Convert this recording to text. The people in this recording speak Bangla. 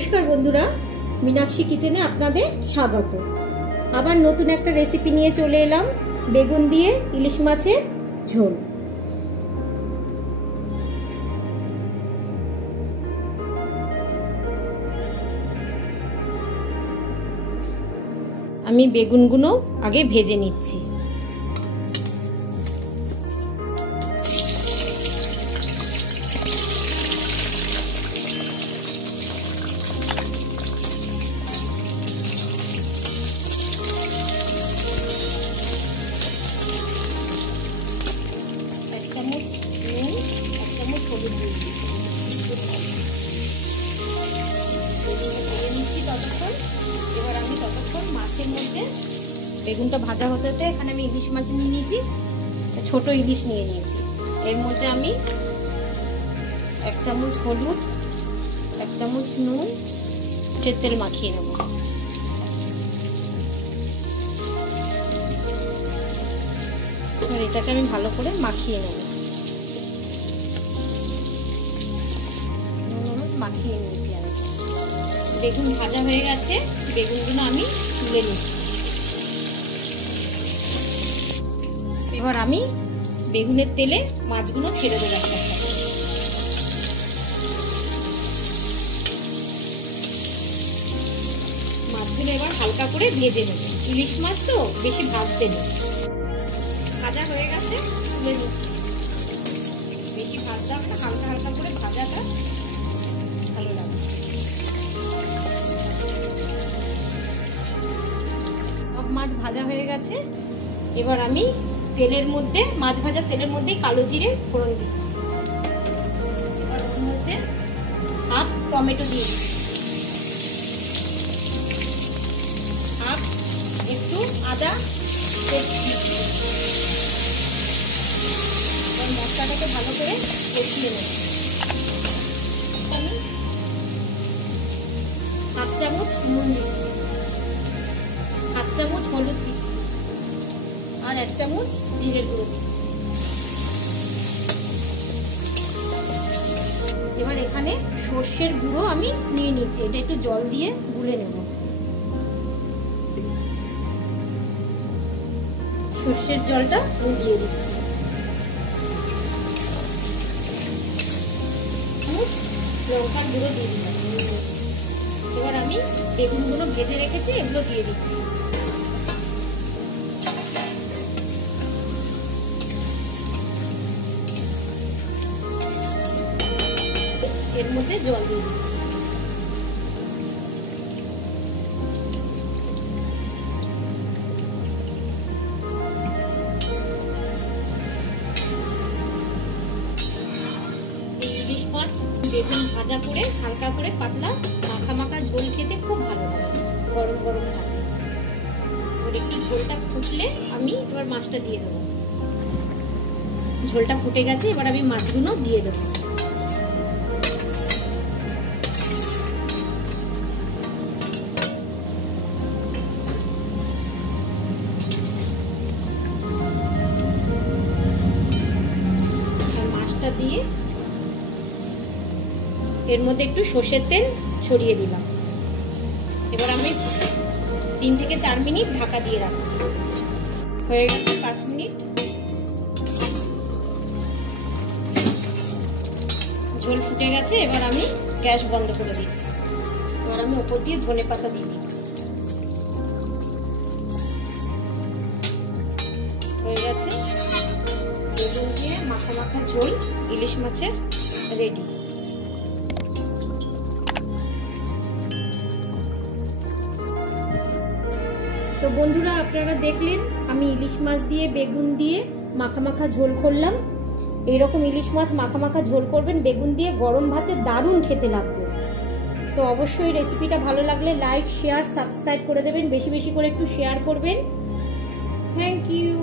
নমস্কার বন্ধুরা, মীনাক্ষী কিচেনে আপনাদের স্বাগত। আবার নতুন একটা রেসিপি নিয়ে চলে এলাম, বেগুন দিয়ে ইলিশ মাছের ঝোল। আমি বেগুনগুলো আগে ভেজে নিচ্ছি। এবার আমি ততক্ষণ মাছের মধ্যে বেগুনটা ভাজা হতে হতে এখানে আমি ইলিশ মাছ নিয়ে নিয়েছি, ছোট ইলিশ নিয়ে নিয়েছি। এর মধ্যে আমি 1 চামচ হলুদ, 1 চামচ নুন, তেল মাখিয়ে নেব। এবার এটাকে আমি ভালো করে মাখিয়ে নেব। মাখিয়ে নিয়েছি আমি। বেগুন ভাজা হয়ে গেছে, বেগুনগুলো আমি তুলে নিচ্ছি। এবার আমি বেগুনের তেলে মাছগুলো ছেড়ে দেবো একটা একটা। মাছগুলো এবার হালকা করে ভেজে নেব। ইলিশ মাছ তো বেশি ভাজতে নেই। ভাজা হয়ে গেছে, তুলে নিচ্ছি। বেশি ভাজতে হবে না, হালকা হালকা করে ভাজাটা ভালো লাগে। সব মাছ ভাজা হয়ে গেছে। এবার আমি তেলের মধ্যে, মাছ ভাজা তেলের মধ্যে কালো জিরে ফোড়ন দিচ্ছি। এবার ওর মধ্যে হাফ টমেটো দিয়ে দিচ্ছি, হাফ একটু আদা পেস্ট দিচ্ছি। এবার মশলাটাকে ভালো করে কষিয়ে নেব। আমি হাফ চামচ নুন দিচ্ছি, হাফ চামচ হলুদ দিচ্ছি, আর 1 চামচ জিরের গুঁড়ো দিচ্ছি। এবার এখানে সর্ষের গুঁড়ো আমি নিয়ে নিচ্ছি, এটা একটু জল দিয়ে গুলে নেব। সর্ষের জলটা আমি দিয়ে দিচ্ছি। লঙ্কার গুঁড়ো দিয়ে দিলাম। এবার আমি বেগুনগুলো ভেজে রেখেছি, এগুলো দিয়ে দিচ্ছি। এর মধ্যে জল দিয়ে দিচ্ছি। ইলিশ মাছ বেগুন ভাজা করে হালকা করে পাতলা মাখা মাখা ঝোল খেতে খুব ভালো লাগে, গরম গরম থাকে। এবার একটু ঝোলটা ফুটলে আমি এবার মাছটা দিয়ে দেবো। ঝোলটা ফুটে গেছে, এবার আমি মাছগুলো দিয়ে দেবো। মাছটা দিয়ে এর মধ্যে একটু সর্ষের তেল ছড়িয়ে দিলাম। এবার আমি 3 থেকে 4 মিনিট ঢাকা দিয়ে রাখছি। হয়ে গেছে 5 মিনিট। ঝোল ফুটে গেছে, এবার আমি গ্যাস বন্ধ করে দিচ্ছি। এবার আমি উপর দিয়ে ধনেপাতা দিয়ে দিচ্ছি। হয়ে গেছে বেগুন দিয়ে মাখা মাখা ঝোল ইলিশ মাছের রেডি। তো বন্ধুরা, আপনারা দেখলেন আমি ইলিশ মাছ দিয়ে বেগুন দিয়ে মাখা মাখা ঝোল করলাম। এইরকম ইলিশ মাছ মাখা মাখা ঝোল করবেন বেগুন দিয়ে, গরম ভাতে দারুণ খেতে লাগবে। তো অবশ্যই রেসিপিটা ভালো লাগলে লাইক, শেয়ার, সাবস্ক্রাইব করে দেবেন। বেশি বেশি করে একটু শেয়ার করবেন। Thank you.